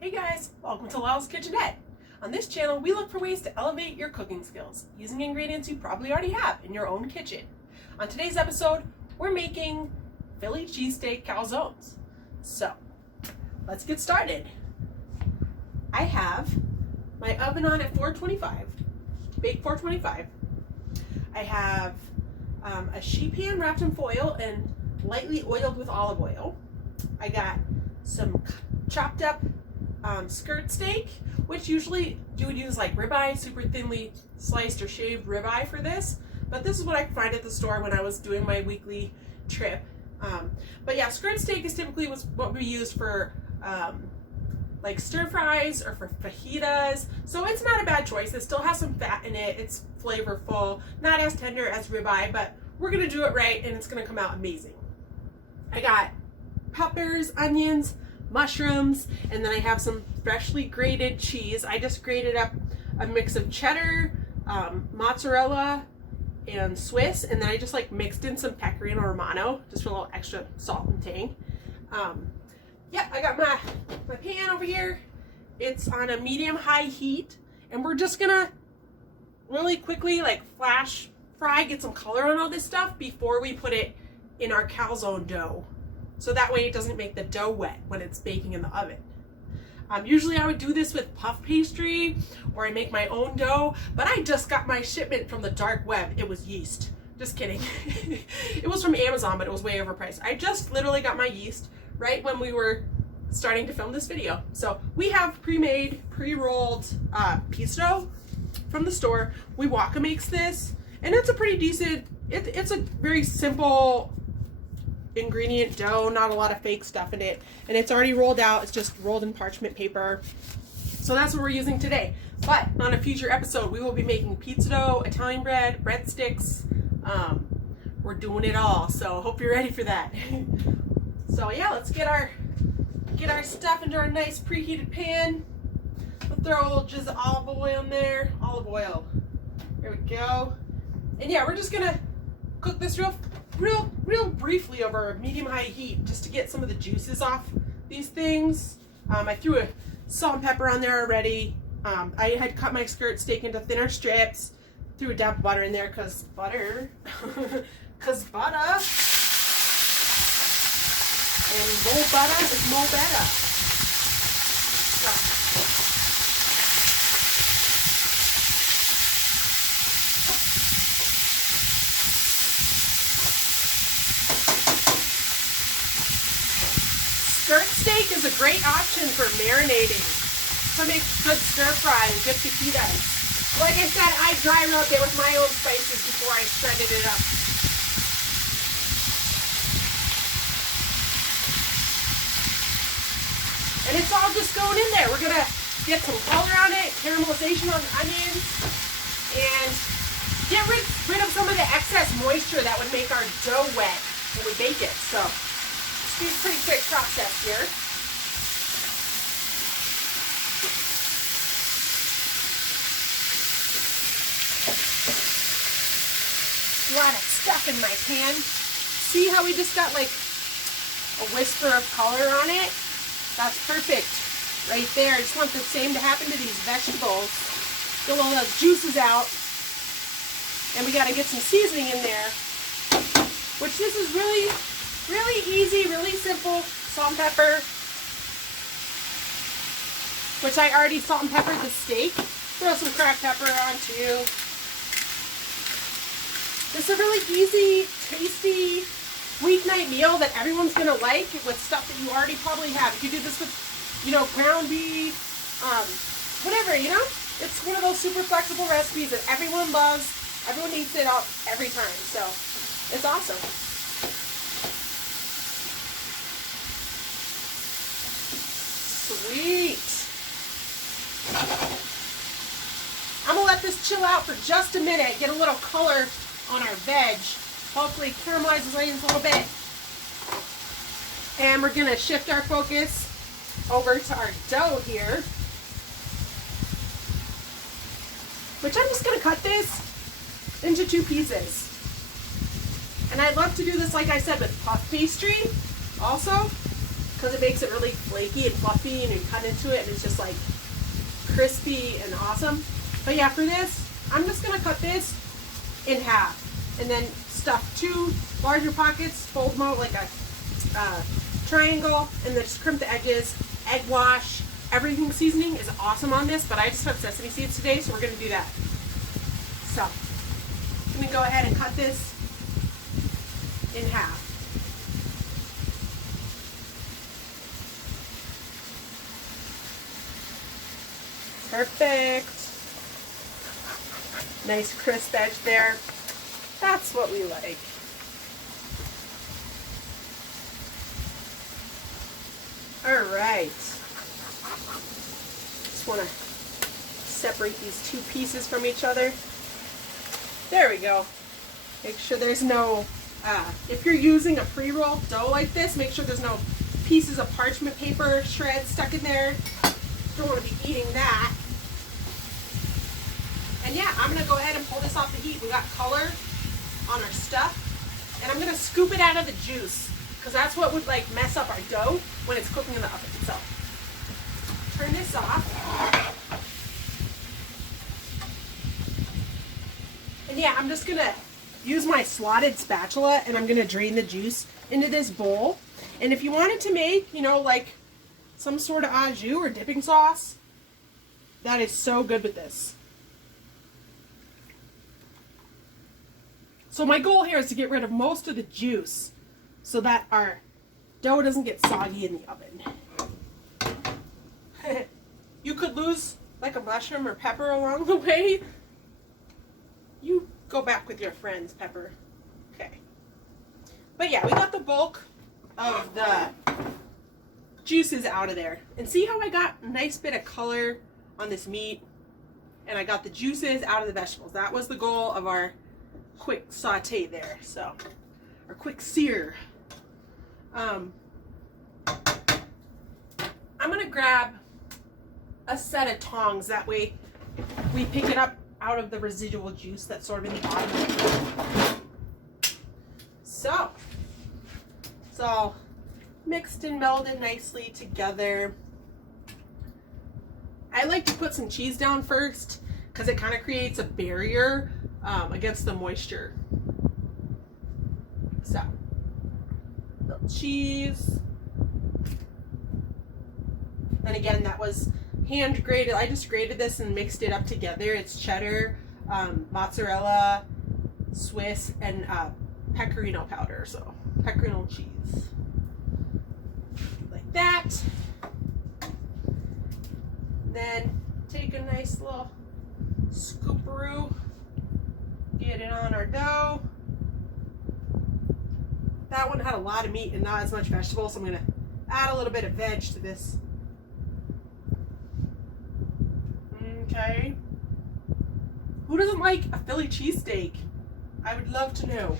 Hey guys, welcome to Lala's Kitchenette. On this channel, we look for ways to elevate your cooking skills using ingredients you probably already have in your own kitchen. On today's episode, we're making Philly cheesesteak calzones. So, let's get started. I have my oven on at 425, bake 425. I have a sheet pan wrapped in foil and lightly oiled with olive oil. I got some chopped up skirt steak, which usually you would use like ribeye, super thinly sliced or shaved ribeye for this, but this is what I could find at the store when I was doing my weekly trip. But yeah, skirt steak is typically what we use for like stir fries or for fajitas, so it's not a bad choice. It still has some fat in it, it's flavorful, not as tender as ribeye, but we're gonna do it right and it's gonna come out amazing. I got peppers, onions, mushrooms, and then I have some freshly grated cheese. I just grated up a mix of cheddar, mozzarella, and Swiss, and then I just like mixed in some pecorino romano just for a little extra salt and tang. Yeah, I got my pan over here. It's on a medium-high heat, and we're just gonna really quickly like flash fry, get some color on all this stuff before we put it in our calzone dough. So that way it doesn't make the dough wet when it's baking in the oven. Usually I would do this with puff pastry or I make my own dough, but I just got my shipment from the dark web. It was yeast. Just kidding. It was from Amazon, but it was way overpriced. I just literally got my yeast right when we were starting to film this video. So we have pre-made, pre-rolled pizza dough from the store. Waka makes this, and it's a pretty decent, it's a very simple ingredient dough, not a lot of fake stuff in it, and it's already rolled out. It's just rolled in parchment paper, so that's what we're using today. But on a future episode we will be making pizza dough, Italian bread, breadsticks. We're doing it all, so hope you're ready for that. So yeah, let's get our stuff into our nice preheated pan. We'll throw a little just olive oil in there. Olive oil, there we go. And yeah, we're just gonna cook this real briefly over medium-high heat just to get some of the juices off these things. I threw a salt and pepper on there already. I had cut my skirt steak into thinner strips, threw a dab of butter in there because butter, and more butter is more better. So, skirt steak is a great option for marinating. So make good stir fry and good fajitas. Like I said, I dry rubbed it with my own spices before I shredded it up. And it's all just going in there. We're gonna get some color on it, caramelization on the onions, and get rid of some of the excess moisture that would make our dough wet when we bake it. So it's a pretty quick process here. A lot of stuff in my pan. See how we just got like a whisper of color on it? That's perfect right there. I just want the same to happen to these vegetables. Get all those juices out. And we got to get some seasoning in there, which this is really easy, really simple. Salt and pepper, which I already salt and peppered the steak. Throw some cracked pepper on too. This is a really easy, tasty weeknight meal that everyone's gonna like with stuff that you already probably have. If you do this with, ground beef, whatever, it's one of those super flexible recipes that everyone loves. Everyone eats it up every time, so it's awesome. Sweet. I'm gonna let this chill out for just a minute, get a little color on our veg. Hopefully caramelizes onions a little bit. And we're gonna shift our focus over to our dough here, which I'm just gonna cut this into 2 pieces. And I love to do this, like I said, with puff pastry also. because it makes it really flaky and fluffy, and you cut into it and it's just like crispy and awesome. But yeah, for this, I'm just gonna cut this in half and then stuff 2 larger pockets, fold them out like a triangle, and then just crimp the edges. Egg wash, everything seasoning is awesome on this, but I just have sesame seeds today, so we're gonna do that. So I'm gonna go ahead and cut this in half. Perfect. Nice crisp edge there. That's what we like. All right. Just want to separate these 2 pieces from each other. There we go. Make sure there's no, if you're using a pre-rolled dough like this, make sure there's no pieces of parchment paper shreds stuck in there. Don't want to be eating that. And yeah, I'm going to go ahead and pull this off the heat. We got color on our stuff. And I'm going to scoop it out of the juice, because that's what would like mess up our dough when it's cooking in the oven. So turn this off. And yeah, I'm just going to use my slotted spatula and I'm going to drain the juice into this bowl. And if you wanted to make, you know, like some sort of au jus or dipping sauce, that is so good with this. So my goal here is to get rid of most of the juice so that our dough doesn't get soggy in the oven. You could lose like a mushroom or pepper along the way. You go back with your friends, Pepper. Okay. But yeah, we got the bulk of the juices out of there. And see how I got a nice bit of color on this meat? And I got the juices out of the vegetables. That was the goal of our quick saute there. So, or quick sear. I'm going to grab a set of tongs. That way we pick it up out of the residual juice that's sort of in the bottom. So, it's all mixed and melded nicely together. I like to put some cheese down first because it kind of creates a barrier against the moisture. So, little cheese. And again, that was hand grated. I just grated this and mixed it up together. It's cheddar, mozzarella, Swiss, and pecorino powder. So pecorino cheese, like that. Then take a nice little scooperoo, get it on our dough. That one had a lot of meat and not as much vegetables, so I'm gonna add a little bit of veg to this. Okay. Who doesn't like a Philly cheesesteak? I would love to know.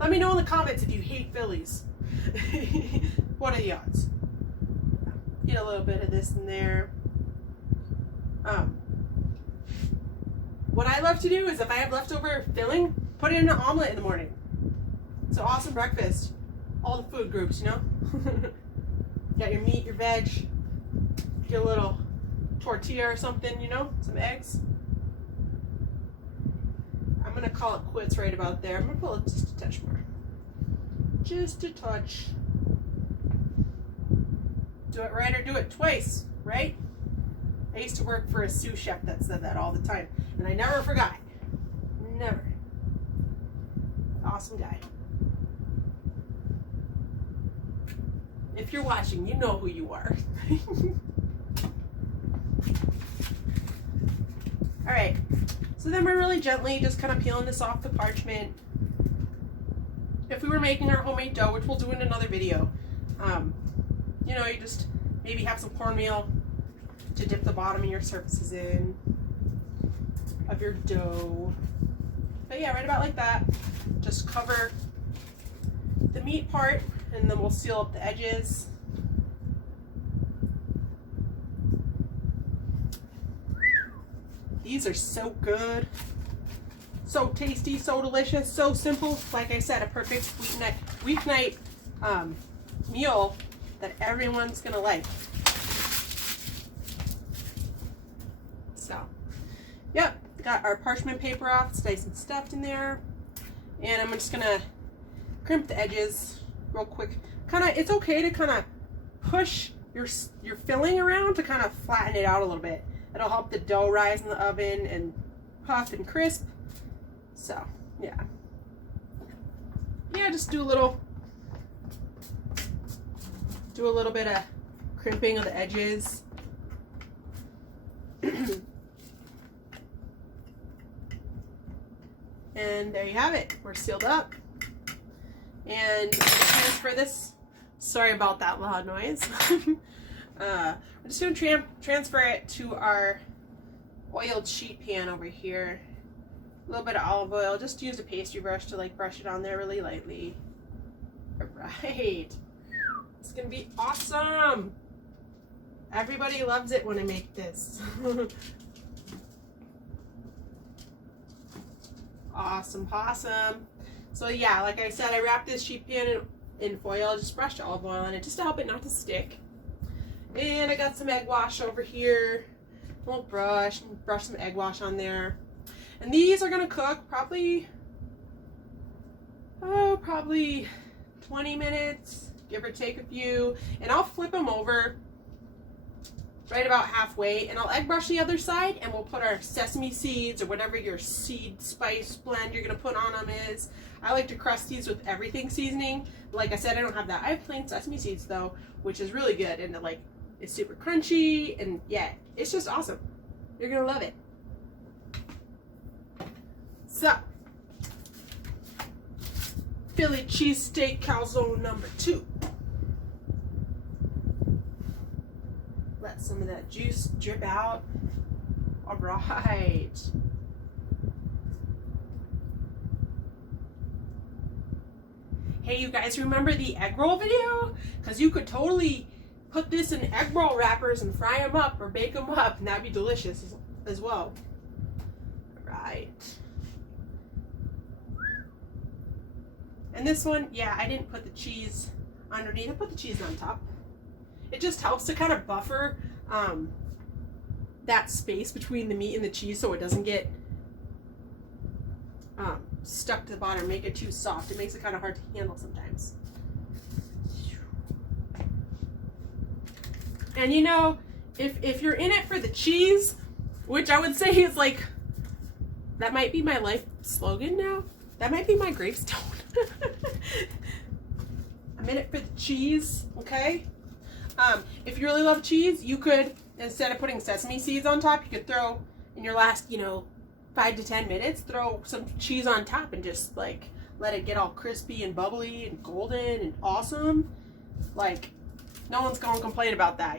Let me know in the comments if you hate Phillies. What are the odds? Get a little bit of this in there. What I love to do is if I have leftover filling, put it in an omelet in the morning. It's an awesome breakfast. All the food groups, you know? Got your meat, your veg, get a little tortilla or something, you know, some eggs. I'm gonna call it quits right about there. I'm gonna pull it just a touch more. Just a touch. Do it right or do it twice, right? I used to work for a sous chef that said that all the time, and I never forgot. Never. Awesome guy. If you're watching, you know who you are. Alright, so then we're really gently just kind of peeling this off the parchment. If we were making our homemade dough, which we'll do in another video, you know, you just maybe have some cornmeal to dip the bottom of your surfaces in of your dough. But yeah, right about like that. Just cover the meat part and then we'll seal up the edges. These are so good, so tasty, so delicious, so simple. Like I said, a perfect weeknight meal that everyone's gonna like. So, yep, got our parchment paper off. It's nice and stuffed in there. And I'm just gonna crimp the edges real quick. It's okay to kind of push your filling around to kind of flatten it out a little bit. It'll help the dough rise in the oven and puff and crisp. So, yeah. Yeah, just do a little bit of crimping of the edges. And there you have it. We're sealed up. And transfer this. Sorry about that loud noise. I'm just going to transfer it to our oiled sheet pan over here. A little bit of olive oil. Just use a pastry brush to like brush it on there really lightly. All right. It's going to be awesome. Everybody loves it when I make this. Awesome. So yeah, like I said, I wrapped this sheet pan in foil. Just brushed olive oil on it just to help it not to stick. And I got some egg wash over here. A little brush some egg wash on there. And these are gonna cook probably 20 minutes, give or take a few. And I'll flip them over right about halfway, and I'll egg brush the other side, and we'll put our sesame seeds or whatever your seed spice blend you're gonna put on them is. I like to crust these with everything seasoning. Like I said, I don't have that. I have plain sesame seeds though, which is really good, and it's super crunchy, and yeah, it's just awesome. You're gonna love it. So, Philly cheesesteak calzone number 2. Let some of that juice drip out. All right. Hey, you guys remember the egg roll video? Because you could totally put this in egg roll wrappers and fry them up or bake them up, and that'd be delicious as well. All right. And this one, yeah, I didn't put the cheese underneath. I put the cheese on top. It just helps to kind of buffer that space between the meat and the cheese so it doesn't get stuck to the bottom, make it too soft. It makes it kind of hard to handle sometimes. And you know, if you're in it for the cheese, which I would say is like, that might be my life slogan now. That might be my gravestone. I'm in it for the cheese, okay? If you really love cheese, you could, instead of putting sesame seeds on top, you could throw, in your last, 5 to 10 minutes, throw some cheese on top and just, like, let it get all crispy and bubbly and golden and awesome. Like, no one's gonna complain about that,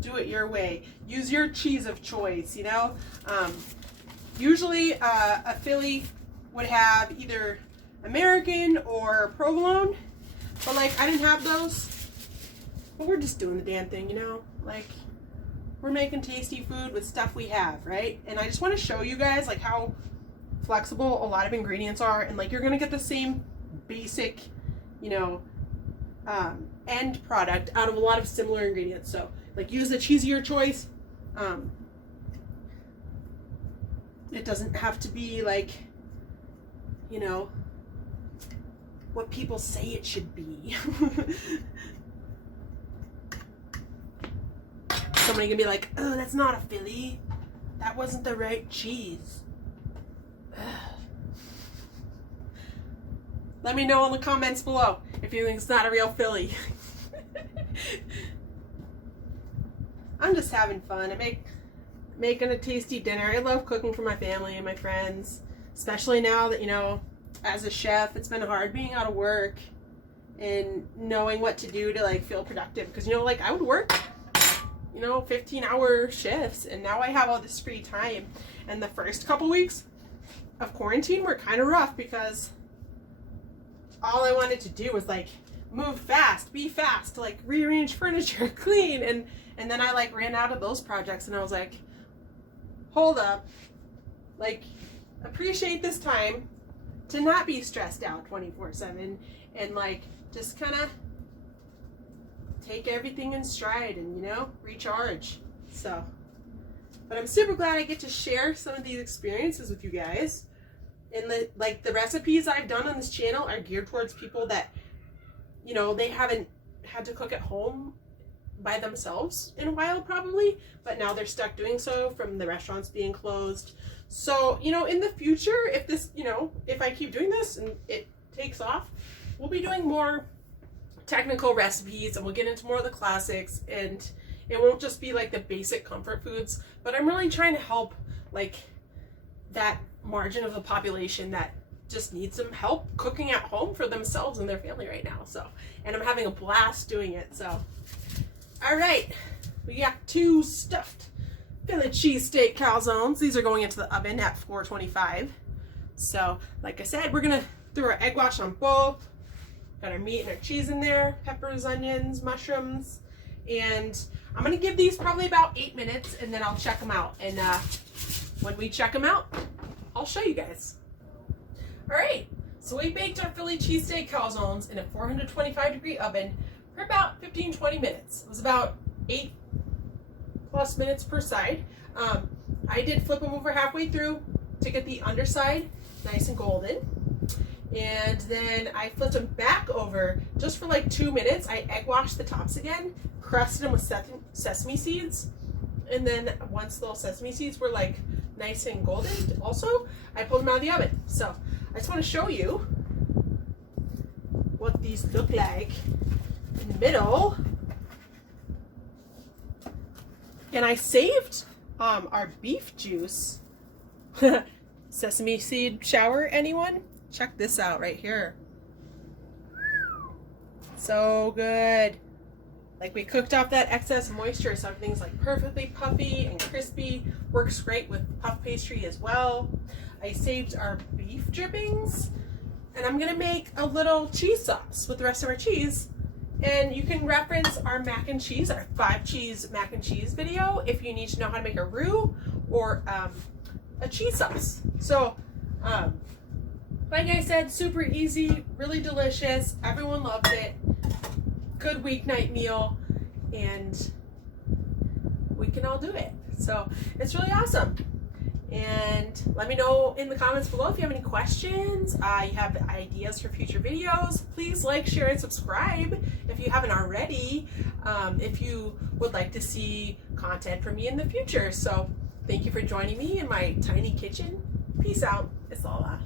Do it your way. Use your cheese of choice, Usually, a Philly would have either American or provolone, but like I didn't have those. But we're just doing the damn thing, Like, we're making tasty food with stuff we have, right? And I just want to show you guys like how flexible a lot of ingredients are, and like you're gonna get the same basic, end product out of a lot of similar ingredients. So like use the cheese of your choice. It doesn't have to be like, what people say it should be. Somebody can be like, oh, that's not a Philly. That wasn't the right cheese. Let me know in the comments below if you think it's not a real Philly. I'm just having fun. Making a tasty dinner. I love cooking for my family and my friends, especially now that, as a chef, it's been hard being out of work and knowing what to do to like feel productive. Because, like I would work, 15-hour shifts, and now I have all this free time. And the first couple weeks of quarantine were kind of rough because all I wanted to do was like move fast, be fast, like rearrange furniture, clean. And then I like ran out of those projects, and I was like, hold up, like appreciate this time to not be stressed out 24/7 and like just kind of take everything in stride and, you know, recharge. So, but I'm super glad I get to share some of these experiences with you guys. And the recipes I've done on this channel are geared towards people that, you know, they haven't had to cook at home by themselves in a while probably, but now they're stuck doing so from the restaurants being closed. So, you know, in the future, if this, you know, if I keep doing this and it takes off, we'll be doing more technical recipes and we'll get into more of the classics, and it won't just be like the basic comfort foods, but I'm really trying to help like that margin of the population that just needs some help cooking at home for themselves and their family right now. So, and I'm having a blast doing it. So, all right, we got 2 stuffed Philly cheesesteak calzones. These are going into the oven at 425. So, like I said, we're gonna throw our egg wash on both. Got our meat and our cheese in there, peppers, onions, mushrooms, and I'm gonna give these probably about 8 minutes, and then I'll check them out. And when we check them out, I'll show you guys. All right, so we baked our Philly cheesesteak calzones in a 425-degree oven for about 15-20 minutes. It was about 8+ minutes per side. I did flip them over halfway through to get the underside nice and golden. And then I flipped them back over just for like 2 minutes. I egg washed the tops again, crusted them with sesame seeds. And then once those sesame seeds were like nice and golden also, I pulled them out of the oven. So I just want to show you what these look like in the middle. And I saved our beef juice. Sesame seed shower, anyone? Check this out right here. So good. Like, we cooked off that excess moisture, so everything's like perfectly puffy and crispy. Works great with puff pastry as well. I saved our beef drippings, and I'm gonna make a little cheese sauce with the rest of our cheese. And you can reference our mac and cheese, our 5-cheese mac and cheese video, if you need to know how to make a roux or a cheese sauce. So, like I said, super easy, really delicious. Everyone loves it. Good weeknight meal, and we can all do it. So it's really awesome. And let me know in the comments below if you have any questions, you have ideas for future videos. Please like, share, and subscribe if you haven't already, if you would like to see content from me in the future. So thank you for joining me in my tiny kitchen. Peace out. It's Lola.